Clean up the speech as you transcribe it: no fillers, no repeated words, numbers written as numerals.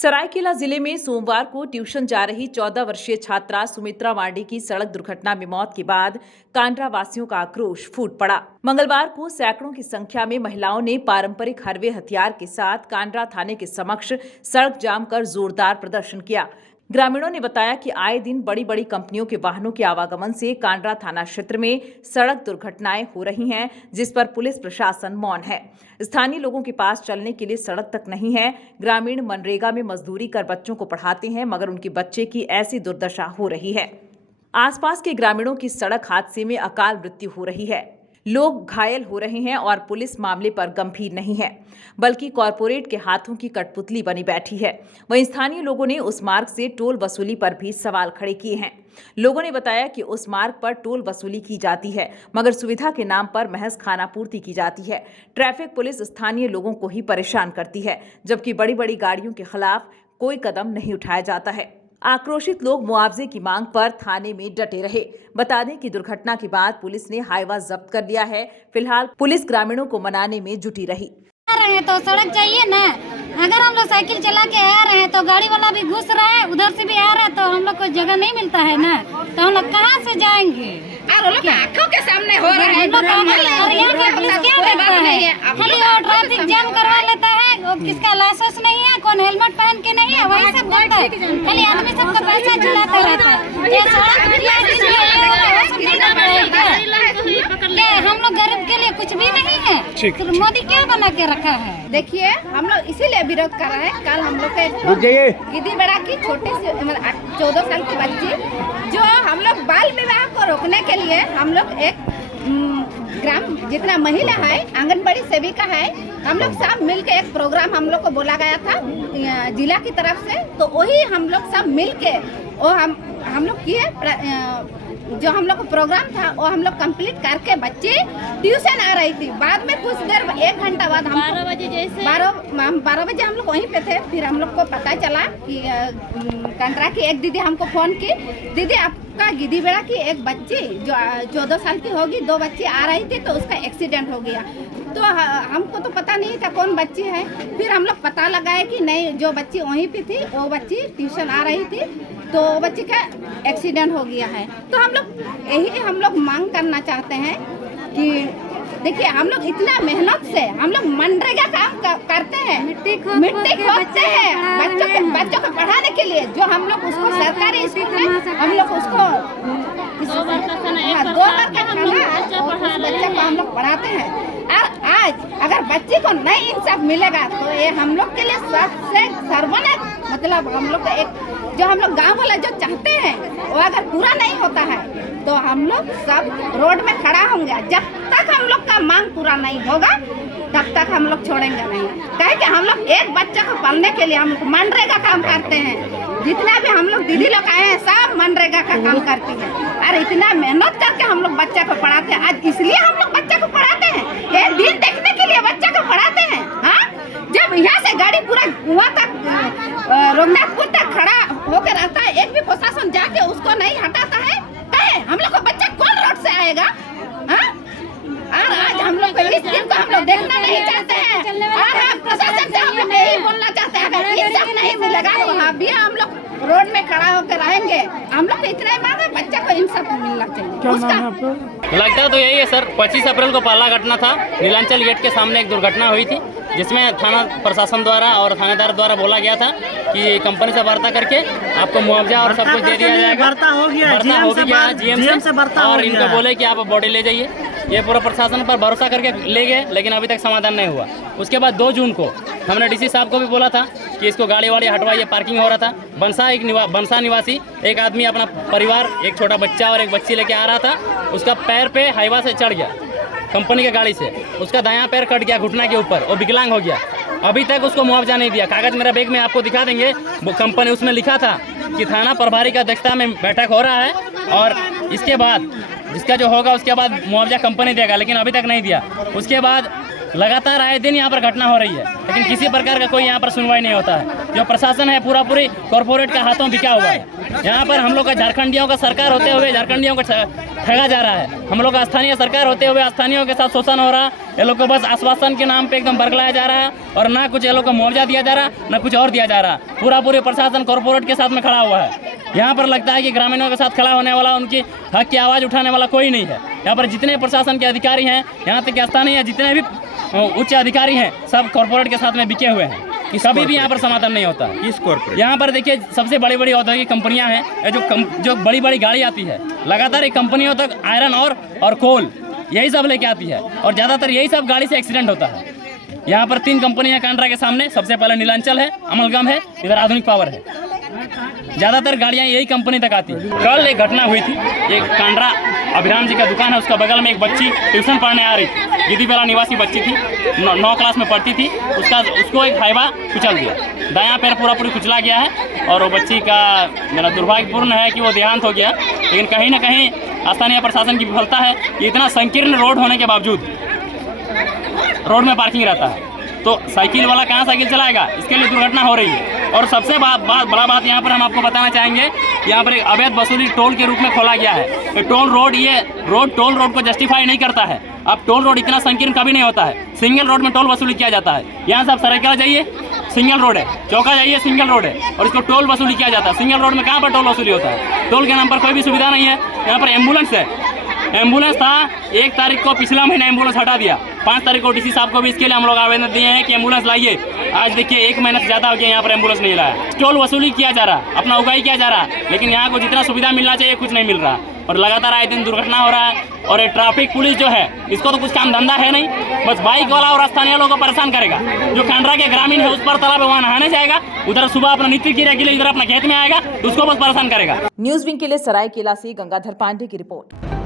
सरायकेला जिले में सोमवार को ट्यूशन जा रही 14 वर्षीय छात्रा सुमित्रा मार्डी की सड़क दुर्घटना में मौत के बाद कांड्रा वासियों का आक्रोश फूट पड़ा। मंगलवार को सैकड़ों की संख्या में महिलाओं ने पारंपरिक हरवे हथियार के साथ कांड्रा थाने के समक्ष सड़क जाम कर जोरदार प्रदर्शन किया। ग्रामीणों ने बताया कि आए दिन बड़ी बड़ी कंपनियों के वाहनों के आवागमन से कांड्रा थाना क्षेत्र में सड़क दुर्घटनाएं हो रही हैं, जिस पर पुलिस प्रशासन मौन है। स्थानीय लोगों के पास चलने के लिए सड़क तक नहीं है। ग्रामीण मनरेगा में मजदूरी कर बच्चों को पढ़ाते हैं, मगर उनके बच्चे की ऐसी दुर्दशा हो रही है। आसपास के ग्रामीणों की सड़क हादसे में अकाल मृत्यु हो रही है, लोग घायल हो रहे हैं और पुलिस मामले पर गंभीर नहीं है, बल्कि कॉरपोरेट के हाथों की कठपुतली बनी बैठी है। वहीं स्थानीय लोगों ने उस मार्ग से टोल वसूली पर भी सवाल खड़े किए हैं। लोगों ने बताया कि उस मार्ग पर टोल वसूली की जाती है, मगर सुविधा के नाम पर महज खानापूर्ति की जाती है। ट्रैफिक पुलिस स्थानीय लोगों को ही परेशान करती है, जबकि बड़ी बड़ी गाड़ियों के खिलाफ कोई कदम नहीं उठाया जाता है। आक्रोशित लोग मुआवजे की मांग पर थाने में डटे रहे। बता दें कि दुर्घटना के बाद पुलिस ने हाईवा जब्त कर लिया है। फिलहाल पुलिस ग्रामीणों को मनाने में जुटी रही। आ रहे हैं तो सड़क चाहिए ना। अगर हम लोग साइकिल चला के आ रहे हैं तो गाड़ी वाला भी घुस रहा है, उधर से भी आ रहा है, तो हम लोग को जगह नहीं मिलता है ना, तो हम लोग कहाँ से जाएंगे? आँखों के सामने हो रहा है। और यहाँ पे पुलिस क्या देखता है? खाली वो ट्रैफिक जाम करवा लेता है, वो किसका लाइसेंस नहीं है, कौन हेलमेट पहन के नहीं है, वही सब करता है। खाली आदमी सबका पैसा चलाता रहता है। ये सड़क हम लोग गरीब के लिए कुछ भी नहीं है। तो मोदी क्या बना के रखा है? देखिए, हम लोग इसीलिए विरोध कर रहे हैं। कल हम लोग गिद्दी बड़ा की छोटी सी 14 साल की बच्ची, जो हम लोग बाल विवाह को रोकने के लिए हम लोग एक ग्राम जितना महिला है, आंगनबाड़ी सेविका है, हम लोग सब मिलके एक प्रोग्राम हम लोग को बोला गया था जिला की तरफ से, तो वही हम लोग सब मिलके वो हम लोग किए। जो हम लोग का प्रोग्राम था वो हम लोग कंप्लीट करके बच्चे ट्यूशन आ रही थी। बाद में कुछ देर 1 घंटा बाद हम 12 बजे हम लोग वहीं पे थे। फिर हम लोग को पता चला कि कंट्रा की एक दीदी हमको फोन की, दीदी आपका गिद्दी बेड़ा की एक बच्ची जो 14 साल की होगी, 2 बच्ची आ रही थी तो उसका एक्सीडेंट हो गया। तो हमको तो पता नहीं था कौन बच्ची है। फिर हम लोग पता लगाए कि नहीं, जो बच्ची वहीं पे थी वो बच्ची ट्यूशन आ रही थी, तो बच्ची का एक्सीडेंट हो गया है। तो हम लोग मांग करना चाहते हैं कि देखिए, हम लोग इतना मेहनत से हम लोग मनरेगा काम करते हैं, मिट्टी खोदते हैं बच्चों को पढ़ाने के लिए, जो हम लोग उसको सरकारी स्कूल में हम लोग उसको 2 बार का खाना उस बच्चे को हम लोग पढ़ाते हैं। और आज अगर बच्चे को नहीं इंसाफ मिलेगा तो ये हम लोग के लिए सबसे सर्वनाश, मतलब हम लोग एक जो हम लोग गाँव वाला जो चाहते हैं वो अगर पूरा नहीं होता है तो हम लोग सब रोड में खड़ा होंगे। जब तक हम लोग का मांग पूरा नहीं होगा तब तक हम लोग छोड़ेंगे नहीं। कहे कि हम लोग एक बच्चे को पालने के लिए हम लोग मनरेगा काम करते हैं। जितना भी हम लोग दीदी लोग आए हैं सब मनरेगा का काम करती है, और इतना मेहनत करके हम लोग बच्चे को पढ़ाते हैं। आज इसलिए हम लोग बच्चे को पढ़ाते हैं, ये दिन देखने के लिए बच्चे को पढ़ाते हैं। हाँ, जब यहाँ से गाड़ी पूरा वहाँ तक रघुनाथपुर तक खड़ा होकर रहता है, एक भी प्रशासन जाके उसको नहीं हटाता है, कहे हम लोग का बच्चा कौन रोड से आएगा? हाँ, और आज हम लोग इस दिन को हम लोग देखना नहीं चाहते हैं, और प्रशासन से हम लोग यही बोलना चाहते हैं, अगर इंसाफ नहीं मिलेगा तो हाँ भी हम लोग रोड में खड़ा होकर आएंगे। हम लोग इतना ही मांगे, बच्चे को इंसाफ मिलना चाहिए। उसका लगता तो यही है सर। 25 अप्रैल को पहला घटना था, नीलांचल गेट के सामने एक दुर्घटना हुई थी, जिसमें थाना प्रशासन द्वारा और थानेदार द्वारा बोला गया था कि कंपनी से वार्ता करके आपको मुआवजा और सब कुछ दे दिया जाएगा। वार्ता हो गया GM से वार्ता, और इनको बोले कि आप बॉडी ले जाइए। ये पूरा प्रशासन पर भरोसा करके ले गए, लेकिन अभी तक समाधान नहीं हुआ। उसके बाद 2 जून को हमने डीसी साहब को भी बोला था कि इसको गाड़ी वाड़ी हटवाइए, पार्किंग हो रहा था। बंसा निवासी एक आदमी अपना परिवार, एक छोटा बच्चा और एक बच्ची लेके आ रहा था, उसका पैर पे हाईवा से चढ़ गया कंपनी की गाड़ी से, उसका दायां पैर कट गया घुटना के ऊपर, वो विकलांग हो गया। अभी तक उसको मुआवजा नहीं दिया। कागज मेरा बैग में आपको दिखा देंगे, वो कंपनी उसमें लिखा था कि थाना प्रभारी का अध्यक्षता में बैठक हो रहा है और इसके बाद जिसका जो होगा उसके बाद मुआवजा कंपनी देगा, लेकिन अभी तक नहीं दिया। उसके बाद लगातार आए दिन यहाँ पर घटना हो रही है, लेकिन किसी प्रकार का कोई यहाँ पर सुनवाई नहीं होता है। जो प्रशासन है पूरी कॉर्पोरेट के हाथों बिका हुआ है। यहाँ पर हम लोग का झारखंडियों का सरकार होते हुए झारखंडियों का ठगा जा रहा है। हम लोग का स्थानीय सरकार होते हुए स्थानीयों के साथ शोषण हो रहा है। ये लोग को बस आश्वासन के नाम पे एकदम बरगलाया जा रहा है और ना कुछ ये लोग को मुआवजा दिया जा रहा, ना कुछ और दिया जा रहा। पूरे प्रशासन कॉर्पोरेट के साथ में खड़ा हुआ है। यहाँ पर लगता है कि ग्रामीणों के साथ खड़ा होने वाला, उनकी हक की आवाज़ उठाने वाला कोई नहीं है। यहाँ पर जितने प्रशासन के अधिकारी हैं, यहाँ तक कि स्थानीय जितने भी उच्च अधिकारी हैं, सब कॉर्पोरेट के साथ में बिके हुए हैं। कभी भी यहाँ पर समाधान नहीं होता। किस कॉर्पोरेट? यहाँ पर देखिए सबसे बड़ी बड़ी औद्योगिक कंपनियाँ हैं, जो बड़ी बड़ी गाड़ी आती है, लगातार एक कंपनियों तक आयरन और कोल यही सब लेके आती है और ज़्यादातर यही सब गाड़ी से एक्सीडेंट होता है। यहाँ पर 3 कंपनियाँ कांड्रा के सामने, सबसे पहले नीलांचल है, अमलगम है, इधर आधुनिक पावर है। ज़्यादातर गाड़ियाँ यही कंपनी तक आती है। कल एक घटना हुई थी, एक कांड्रा अभिराम जी का दुकान है, उसका बगल में एक बच्ची ट्यूशन पढ़ने आ रही थी, गिद्दीबेला निवासी बच्ची थी, 9 क्लास में पढ़ती थी। उसको एक हाईवा कुचल दिया, दायां पैर पूरी कुचला गया है और वो बच्ची का मेरा दुर्भाग्यपूर्ण है कि वो देहांत हो गया। लेकिन कहीं ना कहीं स्थानीय प्रशासन की विफलता है कि इतना संकीर्ण रोड होने के बावजूद रोड में पार्किंग रहता है, तो साइकिल वाला कहाँ साइकिल चलाएगा, इसके लिए दुर्घटना हो रही है। और सबसे बड़ा बात यहाँ पर हम आपको बताना चाहेंगे, यहाँ पर एक अवैध वसूली टोल के रूप में खोला गया है। टोल रोड को जस्टिफाई नहीं करता है। अब टोल रोड इतना संकीर्ण कभी नहीं होता है। सिंगल रोड में टोल वसूली किया जाता है। यहाँ से आप सरायकेला जाइए, सिंगल रोड है, चौका जाइए, सिंगल रोड है, और इसको टोल वसूली किया जाता है। सिंगल रोड में कहाँ पर टोल वसूली होता है? टोल के नाम पर कोई भी सुविधा नहीं है। यहाँ पर एम्बुलेंस है, एम्बुलेंस था 1 तारीख को, पिछला महीना एम्बुलेंस हटा दिया। 5 तारीख को डीसी साहब को भी इसके लिए हम लोग आवेदन दिए हैं कि एम्बुलेंस लाइए। आज देखिए 1 महीना से ज़्यादा हो गया, यहाँ पर एम्बुलेंस नहीं लाया। टोल वसूली किया जा रहा, अपना उगाई किया जा रहा, लेकिन यहाँ को जितना सुविधा मिलना चाहिए कुछ नहीं मिल रहा और लगातार आए दिन दुर्घटना हो रहा है। और ये ट्रैफिक पुलिस जो है, इसको तो कुछ काम धंधा है नहीं, बस बाइक वाला और स्थानीय लोगों को परेशान करेगा। जो कांड्रा के ग्रामीण है उस पर तालाब वहाँ नहाने जाएगा, उधर सुबह अपना नित्य क्रिया के लिए इधर अपना खेत में आएगा, तो उसको बस परेशान करेगा। न्यूज विंग के लिए सरायकेला से गंगाधर पांडे की रिपोर्ट।